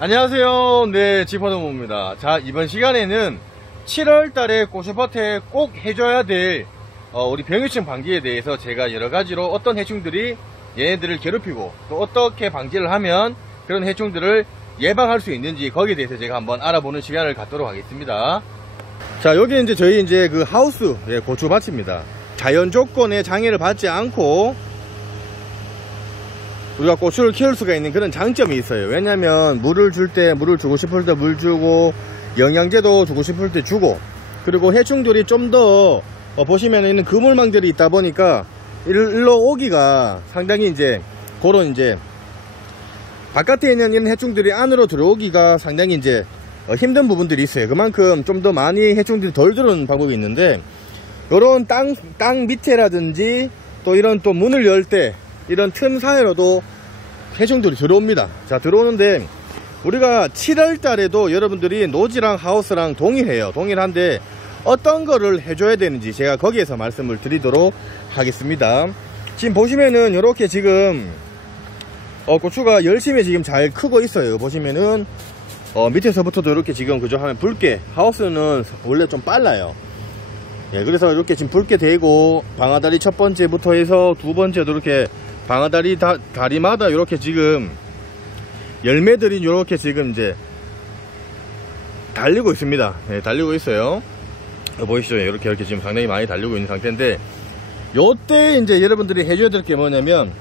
안녕하세요. 네, 지퍼노무입니다. 자, 이번 시간에는 7월달에 고수밭에 꼭 해줘야 될 우리 병해충 방지에 대해서 제가 여러가지로 어떤 해충들이 얘네들을 괴롭히고 또 어떻게 방지를 하면 그런 해충들을 예방할 수 있는지 거기에 대해서 제가 한번 알아보는 시간을 갖도록 하겠습니다. 자, 여기 이제 저희 이제 그 하우스 고추밭입니다. 자연 조건에 장애를 받지 않고 우리가 고추를 키울 수가 있는 그런 장점이 있어요. 왜냐면 물을 줄 때 물을 주고 싶을 때 물 주고 영양제도 주고 싶을 때 주고, 그리고 해충들이 좀 더 보시면 있는 그물망들이 있다 보니까 일로 오기가 상당히 이제 그런 이제 바깥에 있는 이런 해충들이 안으로 들어오기가 상당히 이제 힘든 부분들이 있어요. 그만큼 좀 더 많이 해충들이 덜 들어오는 방법이 있는데, 요런 땅 밑에라든지 또 이런 또 문을 열 때 이런 틈 사이로도 해충들이 들어옵니다. 자, 들어오는데 우리가 7월 달에도 여러분들이 노지랑 하우스랑 동일해요. 동일한데 어떤 거를 해줘야 되는지 제가 거기에서 말씀을 드리도록 하겠습니다. 지금 보시면은 이렇게 지금 고추가 열심히 지금 잘 크고 있어요. 보시면은 밑에서부터도 이렇게 지금 그저 하면 붉게, 하우스는 원래 좀 빨라요. 예, 그래서 이렇게 지금 붉게 되고 방아다리 첫 번째부터 해서 두 번째도 이렇게 방아다리 다리마다 이렇게 지금 열매들이 이렇게 지금 이제 달리고 있습니다. 예, 달리고 있어요. 보이시죠? 이렇게 지금 상당히 많이 달리고 있는 상태인데, 요때 이제 여러분들이 해줘야 될 게 뭐냐면,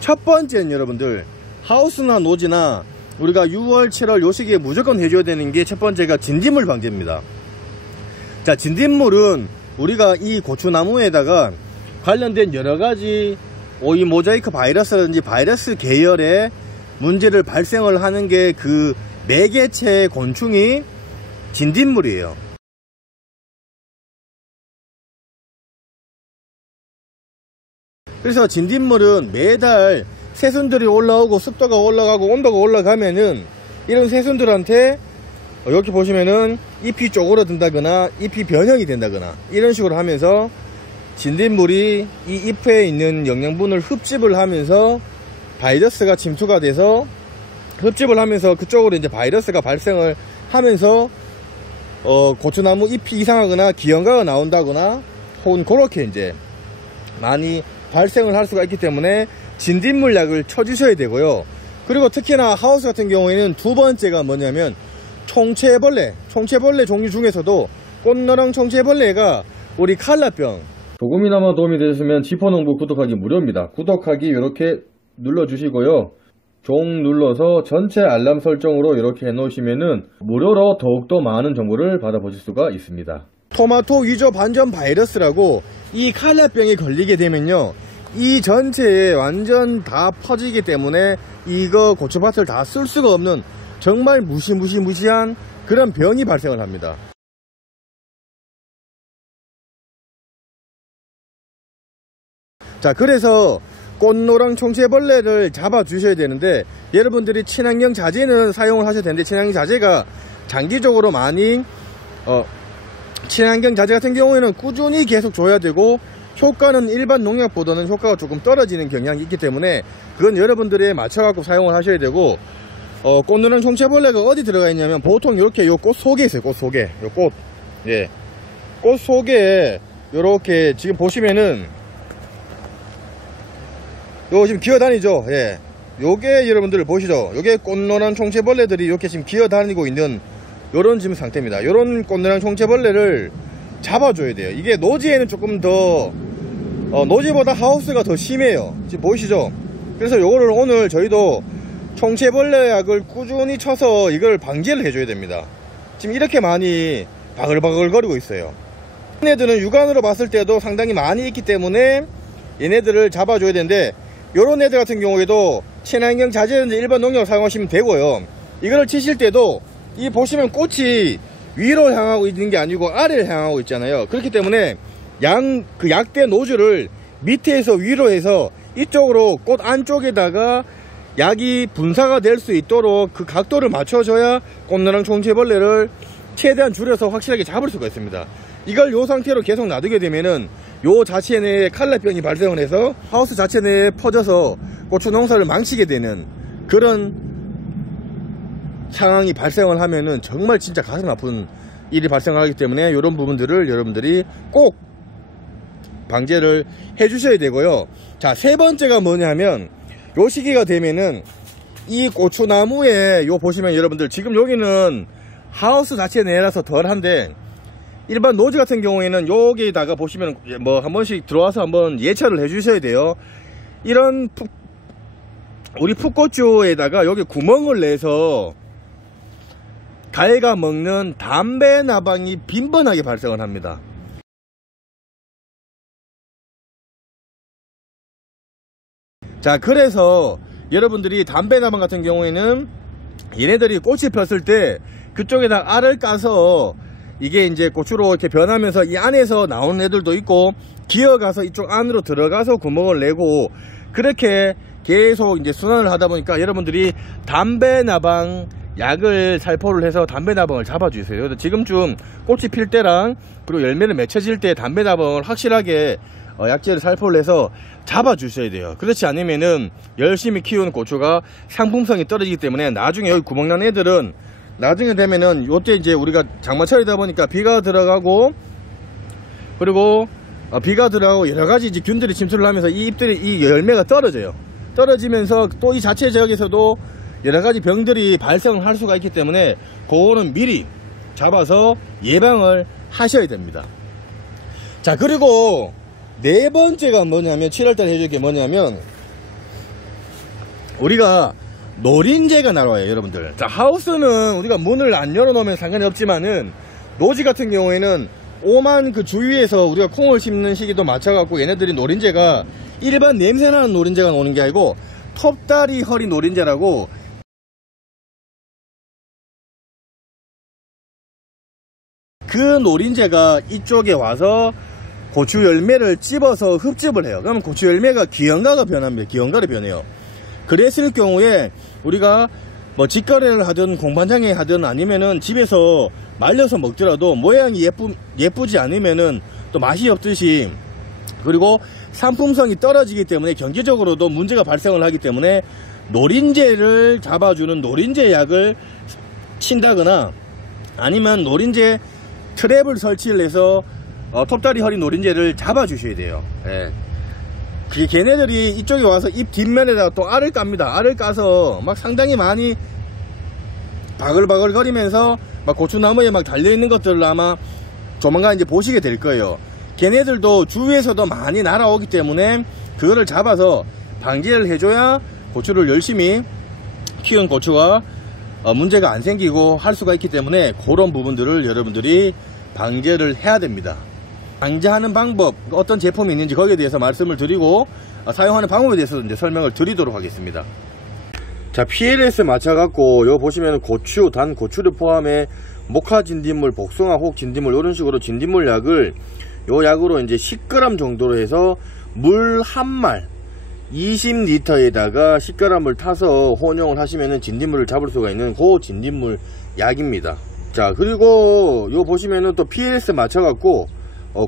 첫 번째는 여러분들 하우스나 노지나 우리가 6월 7월 요 시기에 무조건 해줘야 되는 게 첫 번째가 진딧물 방지입니다. 자, 진딧물은 우리가 이 고추나무에다가 관련된 여러가지 오이 모자이크 바이러스라든지 바이러스 계열의 문제를 발생을 하는 게 그 매개체 곤충이 진딧물이에요. 그래서 진딧물은 매달 새순들이 올라오고 습도가 올라가고 온도가 올라가면은 이런 새순들한테 여기 보시면은 잎이 쪼그러든다거나 잎이 변형이 된다거나 이런 식으로 하면서 진딧물이 이 잎에 있는 영양분을 흡집을 하면서 바이러스가 침투가 돼서 흡집을 하면서 그쪽으로 이제 바이러스가 발생을 하면서 고추나무 잎이 이상하거나 기형가가 나온다거나 혹은 그렇게 이제 많이 발생을 할 수가 있기 때문에 진딧물 약을 쳐주셔야 되고요. 그리고 특히나 하우스 같은 경우에는 두 번째가 뭐냐면 총체벌레 종류 중에서도 꽃노랑 총체벌레가 우리 칼라병, 조금이나마 도움이 되셨으면 지퍼농부 구독하기 무료입니다. 구독하기 이렇게 눌러주시고요. 종 눌러서 전체 알람 설정으로 이렇게 해놓으시면은 무료로 더욱더 많은 정보를 받아보실 수가 있습니다. 토마토 위조 반전 바이러스라고 이 칼라병에 걸리게 되면요, 이 전체에 완전 다 퍼지기 때문에 이거 고추밭을 다 쓸 수가 없는 정말 무시무시한 그런 병이 발생을 합니다. 자, 그래서 꽃노랑 총체벌레를 잡아 주셔야 되는데, 여러분들이 친환경 자재는 사용을 하셔야 되는데, 친환경 자재가 장기적으로 많이 친환경 자재 같은 경우에는 꾸준히 계속 줘야 되고, 효과는 일반 농약보다는 효과가 조금 떨어지는 경향이 있기 때문에 그건 여러분들에 맞춰 갖고 사용을 하셔야 되고, 꽃노랑 총체벌레가 어디 들어가 있냐면 보통 이렇게 요 꽃 속에 있어요. 꽃 속에 요 꽃, 예, 꽃 속에 요렇게 지금 보시면은 요 지금 기어다니죠. 예, 요게 여러분들 보시죠. 요게 꽃노란 총체벌레들이 이렇게 지금 기어다니고 있는 요런 지금 상태입니다. 요런 꽃노란 총체벌레를 잡아줘야 돼요. 이게 노지에는 조금 더 노지보다 하우스가 더 심해요. 지금 보이시죠? 그래서 요거를 오늘 저희도 총체벌레 약을 꾸준히 쳐서 이걸 방지를 해줘야 됩니다. 지금 이렇게 많이 바글바글 거리고 있어요. 얘네들은 육안으로 봤을 때도 상당히 많이 있기 때문에 얘네들을 잡아줘야 되는데, 요런 애들 같은 경우에도 친환경 자재든지 일반 농약을 사용하시면 되고요. 이거를 치실 때도 이 보시면 꽃이 위로 향하고 있는 게 아니고 아래를 향하고 있잖아요. 그렇기 때문에 그 약대 노즐을 밑에서 위로 해서 이쪽으로 꽃 안쪽에다가 약이 분사가 될 수 있도록 그 각도를 맞춰줘야 꽃노랑 총체벌레를 최대한 줄여서 확실하게 잡을 수가 있습니다. 이걸 요 상태로 계속 놔두게 되면은 요 자체 내에 칼라병이 발생을 해서 하우스 자체 내에 퍼져서 고추 농사를 망치게 되는 그런 상황이 발생을 하면은 정말 진짜 가슴 아픈 일이 발생하기 때문에 이런 부분들을 여러분들이 꼭 방제를 해 주셔야 되고요. 자, 세 번째가 뭐냐면 요 시기가 되면은 이 고추나무에 요 보시면 여러분들 지금 여기는 하우스 자체 내라서 덜한데 일반 노지 같은 경우에는 여기에다가 보시면 뭐 한 번씩 들어와서 한번 예찰을 해 주셔야 돼요. 이런 우리 풋고추에다가 여기 구멍을 내서 갉아먹는 담배 나방이 빈번하게 발생을 합니다. 자, 그래서 여러분들이 담배 나방 같은 경우에는 얘네들이 꽃이 폈을 때 그쪽에다 알을 까서 이게 이제 고추로 이렇게 변하면서 이 안에서 나오는 애들도 있고 기어가서 이쪽 안으로 들어가서 구멍을 내고 그렇게 계속 이제 순환을 하다 보니까 여러분들이 담배 나방 약을 살포를 해서 담배 나방을 잡아주세요. 그래서 지금쯤 꽃이 필 때랑 그리고 열매를 맺혀질 때 담배 나방을 확실하게 약재를 살포를 해서 잡아주셔야 돼요. 그렇지 않으면은 열심히 키우는 고추가 상품성이 떨어지기 때문에 나중에 여기 구멍난 애들은 나중에 되면은 요때 이제 우리가 장마철이다 보니까 비가 들어가고 그리고 비가 들어가고 여러가지 이제 균들이 침투를 하면서 이 잎들이 이 열매가 떨어져요. 떨어지면서 또 이 자체 지역에서도 여러가지 병들이 발생을 할 수가 있기 때문에 그거는 미리 잡아서 예방을 하셔야 됩니다. 자, 그리고 네 번째가 뭐냐면 7월달에 해줄 게 뭐냐면 우리가 노린재가 날아와요. 여러분들, 자, 하우스는 우리가 문을 안 열어놓으면 상관이 없지만은 노지 같은 경우에는 오만 그 주위에서 우리가 콩을 심는 시기도 맞춰갖고 얘네들이 나는 일반 냄새나는 노린재가 오는 게 아니고 톱다리 허리 노린재라고 그 노린재가 이쪽에 와서 고추 열매를 찝어서 흡집을 해요. 그러면 고추 열매가 기형가가 변합니다. 기형가로 변해요. 그랬을 경우에 우리가 뭐 직거래를 하든 공판장에 하든 아니면은 집에서 말려서 먹더라도 모양이 예쁘지 않으면은 또 맛이 없듯이 그리고 상품성이 떨어지기 때문에 경제적으로도 문제가 발생을 하기 때문에 노린재를 잡아주는 노린재 약을 친다거나 아니면 노린재 트랩을 설치를 해서 톱다리 허리 노린재를 잡아주셔야 돼요. 예. 걔네들이 이쪽에 와서 잎 뒷면에다가 또 알을 깝니다. 알을 까서 막 상당히 많이 바글바글 거리면서 막 고추나무에 막 달려있는 것들을 아마 조만간 이제 보시게 될 거예요. 걔네들도 주위에서도 많이 날아오기 때문에 그거를 잡아서 방지를 해줘야 고추를 열심히 키운 고추가 문제가 안 생기고 할 수가 있기 때문에 그런 부분들을 여러분들이 방제를 해야 됩니다. 방제하는 방법, 어떤 제품이 있는지 거기에 대해서 말씀을 드리고 사용하는 방법에 대해서 이제 설명을 드리도록 하겠습니다. 자, PLS 맞춰갖고 요 보시면 고추, 단 고추를 포함해 목화 진딧물, 복숭아 혹 진딧물 이런 식으로 진딧물 약을 요 약으로 이제 10g 정도로 해서 물 한 말 20리터에다가 10g을 타서 혼용을 하시면은 진딧물을 잡을 수가 있는 그 진딧물 약입니다. 자, 그리고 요 보시면은 또 PLS 맞춰갖고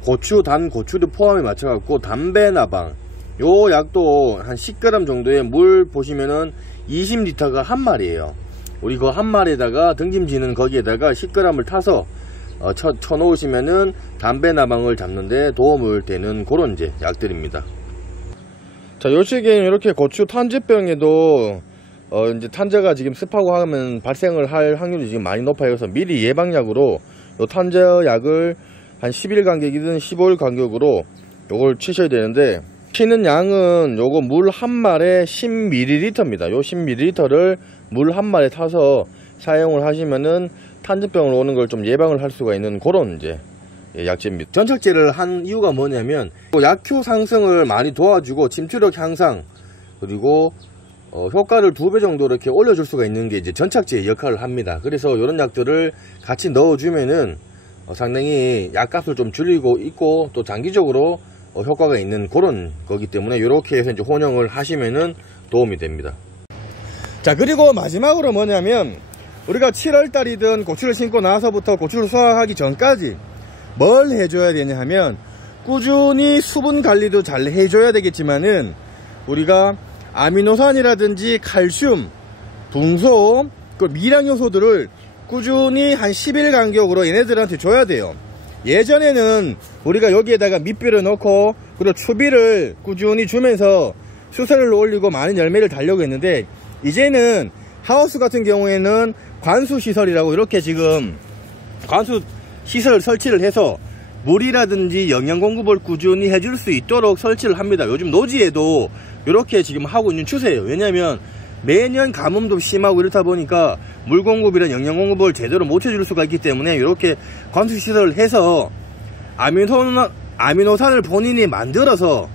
고추, 단 고추를 포함해 맞춰갖고 담배나방 요 약도 한 10g 정도의 물 보시면은 20리터가 한 마리에요. 우리 그 한 마리에다가 등짐지는 거기에다가 10g을 타서 쳐 놓으시면은 담배나방을 잡는데 도움을 되는 그런 이제 약들입니다. 자, 요 시기에는 이렇게 고추 탄저병에도 이제 탄저가 지금 습하고 하면 발생을 할 확률이 지금 많이 높아요. 그래서 미리 예방약으로 요 탄저약을 한 10일 간격이든 15일 간격으로 요걸 치셔야 되는데 치는 양은 요거 물 한 말에 10ml입니다. 요 10ml를 물 한 말에 타서 사용을 하시면은 탄저병을 오는 걸 좀 예방을 할 수가 있는 그런 이제 약재입니다. 전착제를 한 이유가 뭐냐면 약효 상승을 많이 도와주고 침투력 향상 그리고 효과를 2배 정도 이렇게 올려줄 수가 있는 게 이제 전착제의 역할을 합니다. 그래서 이런 약들을 같이 넣어주면은 상당히 약값을 좀 줄이고 있고 또 장기적으로 효과가 있는 그런 거기 때문에 이렇게 해서 이제 혼용을 하시면은 도움이 됩니다. 자, 그리고 마지막으로 뭐냐면 우리가 7월달이든 고추를 심고 나서부터 고추를 수확하기 전까지 뭘 해줘야 되냐 하면 꾸준히 수분 관리도 잘 해줘야 되겠지만은 우리가 아미노산이라든지 칼슘, 붕소 그 미량 요소들을 꾸준히 한 10일 간격으로 얘네들한테 줘야 돼요. 예전에는 우리가 여기에다가 밑비를 넣고 그리고 추비를 꾸준히 주면서 수세를 올리고 많은 열매를 달려고 했는데, 이제는 하우스 같은 경우에는 관수 시설이라고 이렇게 지금 관수 시설 설치를 해서 물이라든지 영양 공급을 꾸준히 해줄 수 있도록 설치를 합니다. 요즘 노지에도 이렇게 지금 하고 있는 추세예요. 왜냐하면 매년 가뭄도 심하고 이렇다 보니까 물 공급이랑 영양 공급을 제대로 못 해줄 수가 있기 때문에 이렇게 관수 시설을 해서 아미노산을 본인이 만들어서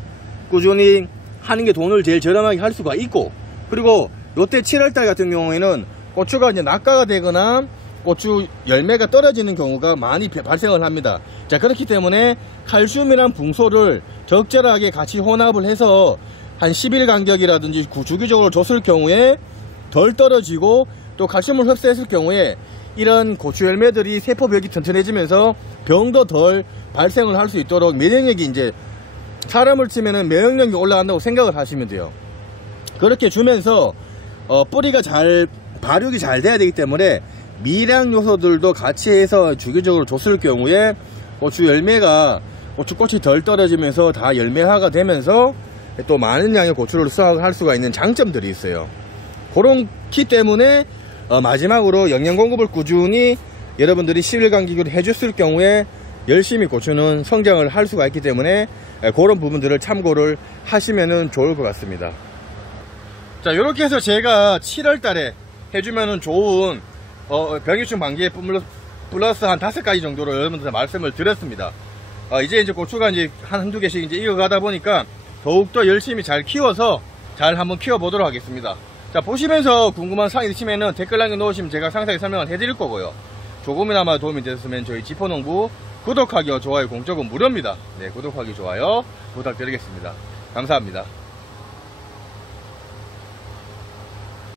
꾸준히 하는 게 돈을 제일 저렴하게 할 수가 있고, 그리고 요때 7월달 같은 경우에는 고추가 이제 낙가가 되거나 고추 열매가 떨어지는 경우가 많이 발생을 합니다. 자, 그렇기 때문에 칼슘이랑 붕소를 적절하게 같이 혼합을 해서 한 10일 간격이라든지 주기적으로 줬을 경우에 덜 떨어지고, 또 칼슘을 흡수했을 경우에 이런 고추 열매들이 세포벽이 튼튼해지면서 병도 덜 발생을 할 수 있도록 면역력이, 이제 사람을 치면은 면역력이 올라간다고 생각을 하시면 돼요. 그렇게 주면서 뿌리가 발육이 잘 돼야 되기 때문에 미량 요소들도 같이 해서 주기적으로 줬을 경우에 고추 열매가, 고추꽃이 덜 떨어지면서 다 열매화가 되면서 또 많은 양의 고추를 수확할 수가 있는 장점들이 있어요. 그렇기 때문에 마지막으로 영양 공급을 꾸준히 여러분들이 10일 간격으로 해줬을 경우에 열심히 고추는 성장을 할 수가 있기 때문에 그런 부분들을 참고를 하시면 좋을 것 같습니다. 자, 이렇게 해서 제가 7월 달에 해주면 좋은 병해충 방지에 플러스 한 5가지 정도로 여러분들한테 말씀을 드렸습니다. 이제 고추가 이제 한두 개씩 이제 익어가다 보니까 더욱더 열심히 잘 키워서 잘 한번 키워보도록 하겠습니다. 자, 보시면서 궁금한 사항이 있으시면 댓글 남겨놓으시면 제가 상세하게 설명을 해드릴 거고요. 조금이나마 도움이 되셨으면 저희 지포농부 구독하기와 좋아요 공적은 무료입니다. 네, 구독하기, 좋아요 부탁드리겠습니다. 감사합니다.